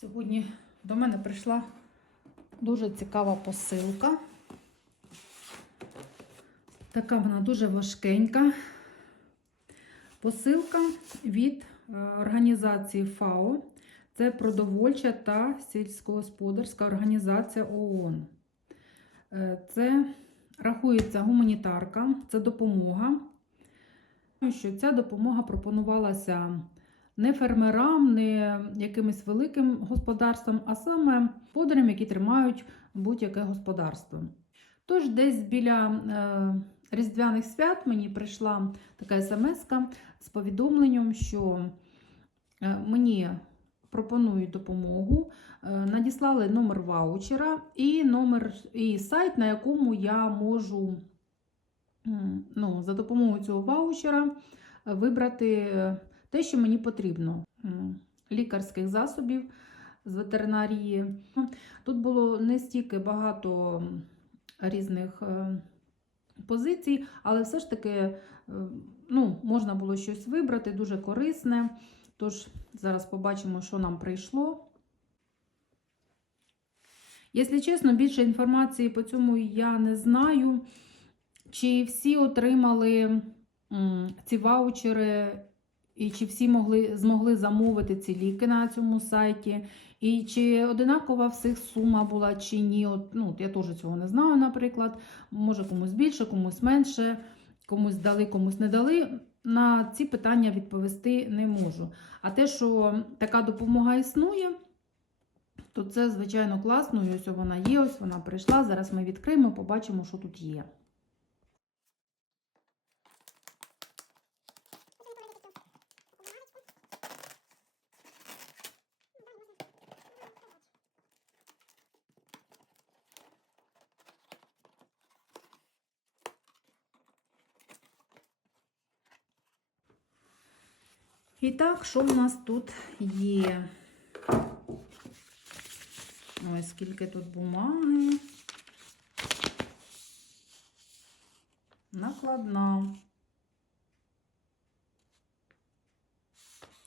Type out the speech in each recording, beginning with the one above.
Сьогодні до мене прийшла дуже цікава посилка. Така вона дуже важкенька. Посилка від е, організації ФАО. Це продовольча та сільськогосподарська організація ООН. Е, Це рахується гуманітарка, це допомога. Що ця допомога пропонувалася не фермерам, не якимось великим господарствам, а саме подарям, які тримають будь-яке господарство. Тож, десь біля е, Різдвяних свят мені прийшла така смс з повідомленням, що е, мені пропонують допомогу, е, надіслали номер ваучера і номер і сайт, на якому я можу ну, за допомогою цього ваучера е, вибрати те, що мені потрібно. Лікарських засобів з ветеринарії. Тут було не стільки багато різних е, позицій, але все ж таки е, ну, можна було щось вибрати, дуже корисне. Тож, зараз побачимо, що нам прийшло. Якщо чесно, більше інформації по цьому я не знаю. Чи всі отримали ці ваучери, і чи всі могли, змогли замовити ці ліки на цьому сайті, і чи одинакова всіх сума була, чи ні. От, ну, я теж цього не знаю, наприклад. Може комусь більше, комусь менше, комусь дали, комусь не дали. На ці питання відповісти не можу. А те, що така допомога існує, то це, звичайно, класно. І ось вона є, ось вона прийшла. Зараз ми відкриємо, побачимо, що тут є. І так, що в нас тут є? Ось скільки тут бумаги. Накладна.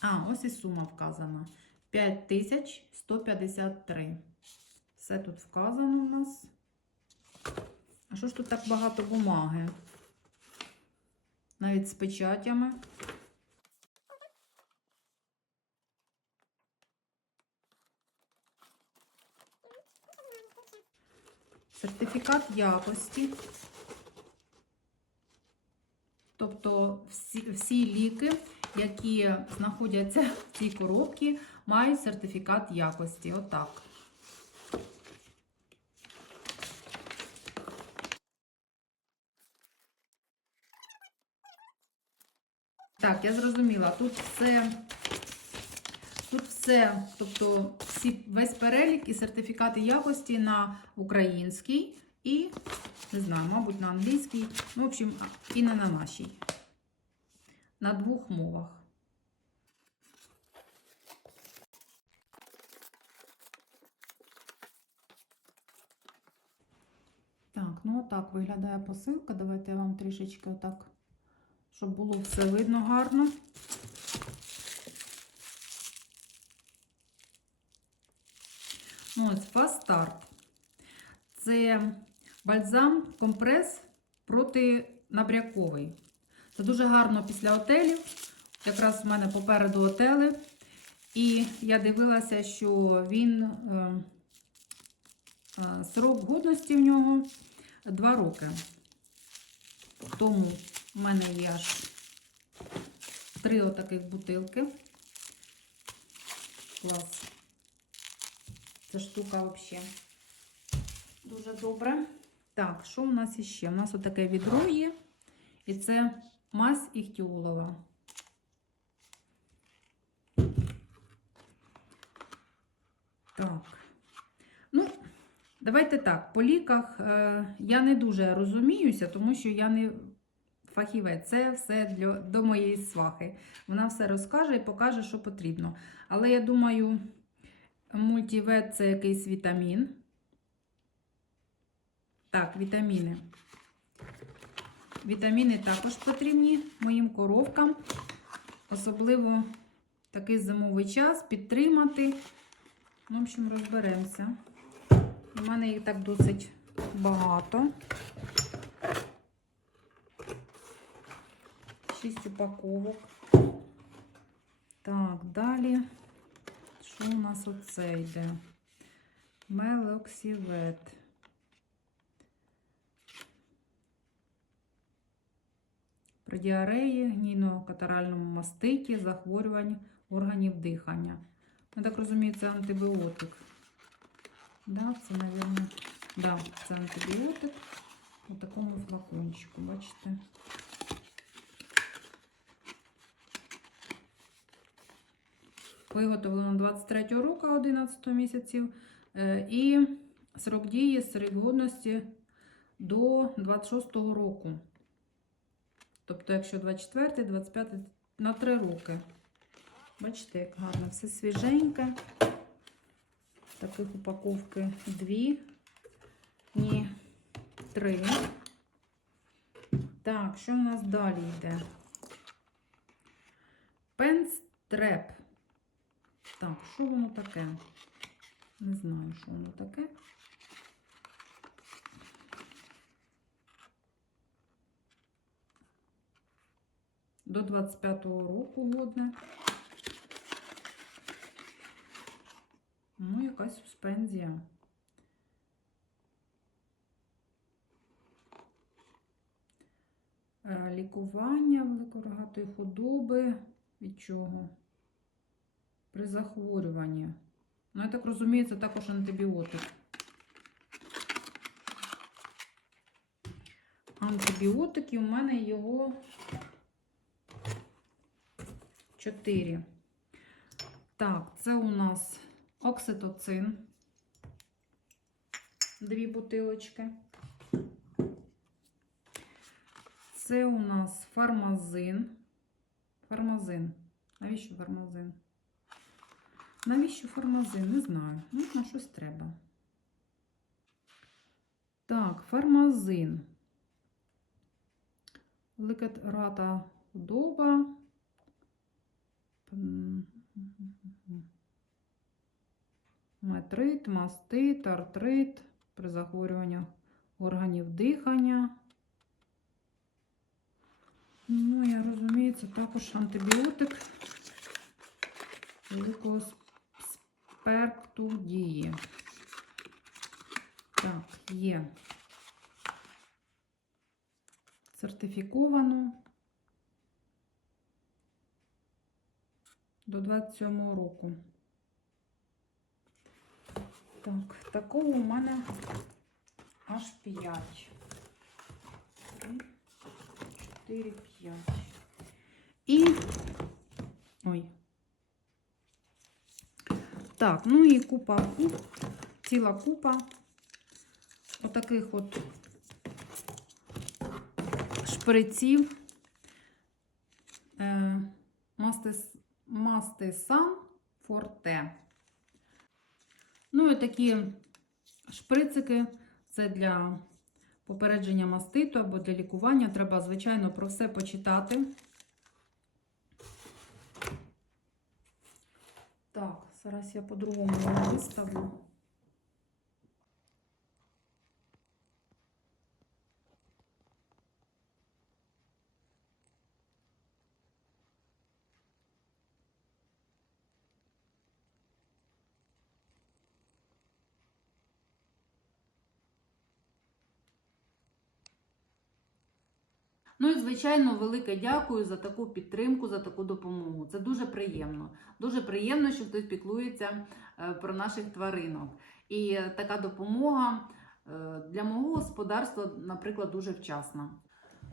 А, ось і сума вказана. 5153. Все тут вказано у нас. А що ж тут так багато бумаги? Навіть з печатями. Сертифікат якості. Тобто всі, всі ліки, які знаходяться в цій коробці, мають сертифікат якості. Отак. Так, я зрозуміла. Тут все, все, тобто всі, весь перелік і сертифікати якості на український і, не знаю, мабуть, на англійський, ну, в общем, і не на нашій. На двох мовах. Так, ну отак виглядає посилка. Давайте я вам трішечки отак, щоб було все видно гарно. Ось фастарт. Це бальзам, компрес протинабряковий. Це дуже гарно після отелів. Якраз в мене попереду отели. І я дивилася, що він е, е, срок годності в нього 2 роки. Тому в мене є аж три отаких бутилки. Клас. Ця штука взагалі дуже добре. Так, що у нас іще? У нас отаке відро є. І це мазь іхтіолова. Так. Ну, давайте так. По ліках е, я не дуже розуміюся, тому що я не фахівець. Це все для, до моєї свахи. Вона все розкаже і покаже, що потрібно. Але я думаю, мультивет це якийсь вітамін. Так, вітаміни. Вітаміни також потрібні моїм коровкам, особливо такий зимовий час підтримати Ну, в общем, розберемося. У мене їх так досить багато. Шість упаковок. Так, далі. Що у нас оце йде? Мелоксівет. При діареї, гнійно-катаральному маститі, захворювань органів дихання. Я так розумію, це антибіотик. Да, це, мабуть, да, це антибіотик у такому флакончику, бачите? Виготовлено 23 року 11 місяців. Е, І срок дії, срок годності до 26 року. Тобто, якщо 24, 25 на 3 роки. Бачите, як гарно, все свіженьке. Таких упаковки дві. Ні, три. Так, що у нас далі йде? Пенстреп. Так, що воно таке? Не знаю, що воно таке. До 25-го року годне. Ну, якась суспензія. Е, Лікування великорогатої худоби. Від чого? При захворюванні. Ну, я так розумію, це також антибіотик. Антибіотик, і у мене його 4. Так, це у нас окситоцин. Дві бутилочки. Це у нас фармазин. Фармазин. Навіщо фармазин? Навіщо фармазин? Не знаю. Ну, на щось треба. Так, фармазин. Ликотрата худоба. Метрит, мастит, артрит при захворюваннях органів дихання. Ну, я розумію, це також антибіотик великого спекту дії. Так, є. Сертифіковано до 27 року. Так, такого у мене аж 5. 4, 5. І. Ой. Так, ну і купа, куп, ціла купа отаких от шприців. Е, мастис, мастисан форте. Ну і такі шприцики це для попередження маститу або для лікування. Треба, звичайно, про все почитати. Так, зараз я по-другому виставлю. Ну і, звичайно, велике дякую за таку підтримку, за таку допомогу. Це дуже приємно. Дуже приємно, що хтось піклується е, про наших тваринок. І е, така допомога е, для мого господарства, наприклад, дуже вчасна.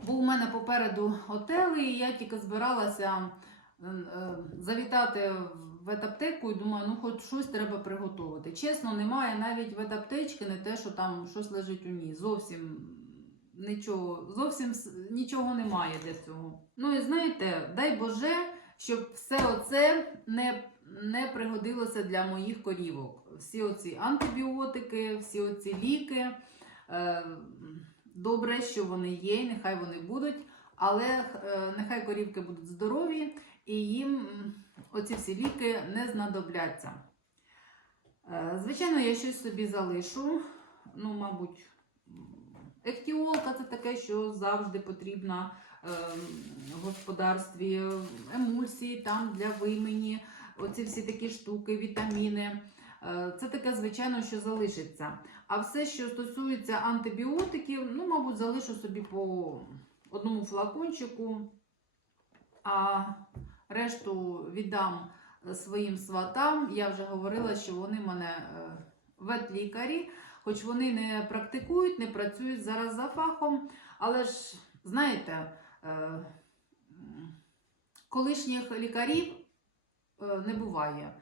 Був у мене попереду готел, і я тільки збиралася завітати в ветаптеку і думаю, ну хоч щось треба приготувати. Чесно, немає навіть ветаптечки, не те, що там щось лежить у ній. Зовсім нічого, зовсім нічого немає для цього. Ну і знаєте, дай Боже, щоб все оце не, не пригодилося для моїх корівок. Всі оці антибіотики, всі оці ліки. Е, добре, що вони є, нехай вони будуть, але е, нехай корівки будуть здорові і їм оці всі ліки не знадобляться. Е, Звичайно, я щось собі залишу. Ну, мабуть, ефтіолка це таке, що завжди потрібно е, в господарстві. Емульсії там для вимені, оці всі такі штуки, вітаміни. Е, Це таке, звичайно, що залишиться. А все, що стосується антибіотиків, ну, мабуть, залишу собі по одному флакончику, а решту віддам своїм сватам. Я вже говорила, що вони мене е, ветлікарі, хоч вони не практикують, не працюють зараз за фахом. Але ж, знаєте, е, колишніх лікарів е, не буває.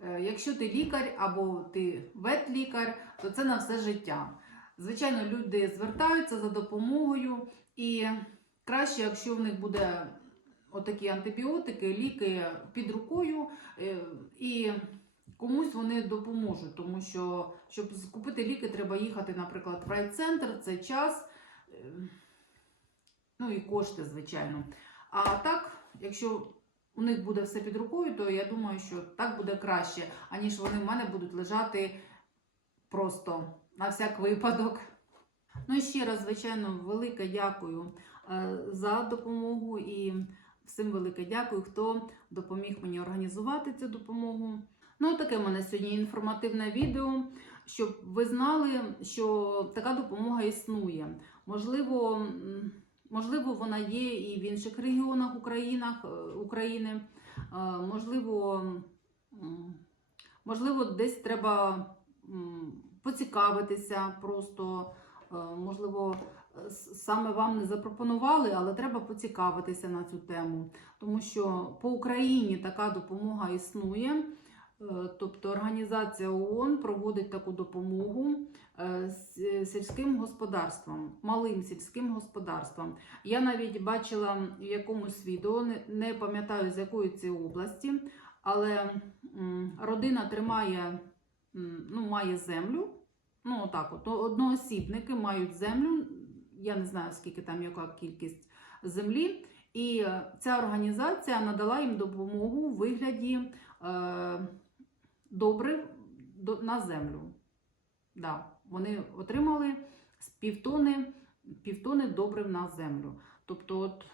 Е, Якщо ти лікар або ти ветлікар, то це на все життя. Звичайно, люди звертаються за допомогою, і краще, якщо в них буде отакі антибіотики, ліки під рукою, і комусь вони допоможуть, тому що щоб купити ліки, треба їхати, наприклад, в райцентр, це час, е, ну і кошти, звичайно. А так, якщо у них буде все під рукою, то я думаю, що так буде краще, аніж вони в мене будуть лежати просто на всяк випадок. Ну і ще раз, звичайно, велике дякую е, за допомогу і всім велике дякую, хто допоміг мені організувати цю допомогу. Ну, таке в мене сьогодні інформативне відео, щоб ви знали, що така допомога існує. Можливо, можливо, вона є і в інших регіонах Українах, е, України. Е, Можливо, можливо, десь треба поцікавитися просто. Е, Можливо, саме вам не запропонували, але треба поцікавитися на цю тему. Тому що по Україні така допомога існує. Е, Тобто організація ООН проводить таку допомогу е, сільським господарствам, малим сільським господарствам. Я навіть бачила в якомусь відео, не, пам'ятаю з якої це області, але родина тримає, ну, має землю. Ну, отак, от одноосібники мають землю. Я не знаю, скільки там яка кількість землі. І е, ця організація надала їм допомогу у вигляді е, добрив на землю. Да, вони отримали з півтони, півтони добрив на землю. Тобто, от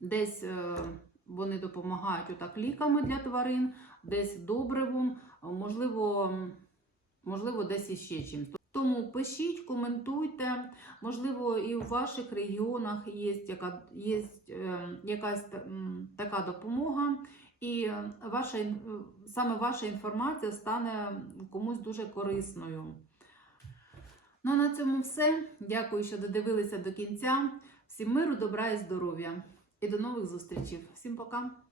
десь е, вони допомагають отак ліками для тварин, десь добривом, можливо, можливо, десь іще чимось. Тому пишіть, коментуйте. Можливо, і у ваших регіонах є, яка, є е, якась така допомога, і ваша, саме ваша інформація стане комусь дуже корисною. Ну, на цьому все. Дякую, що додивилися до кінця. Всім миру, добра і здоров'я. І до нових зустрічей. Всім пока!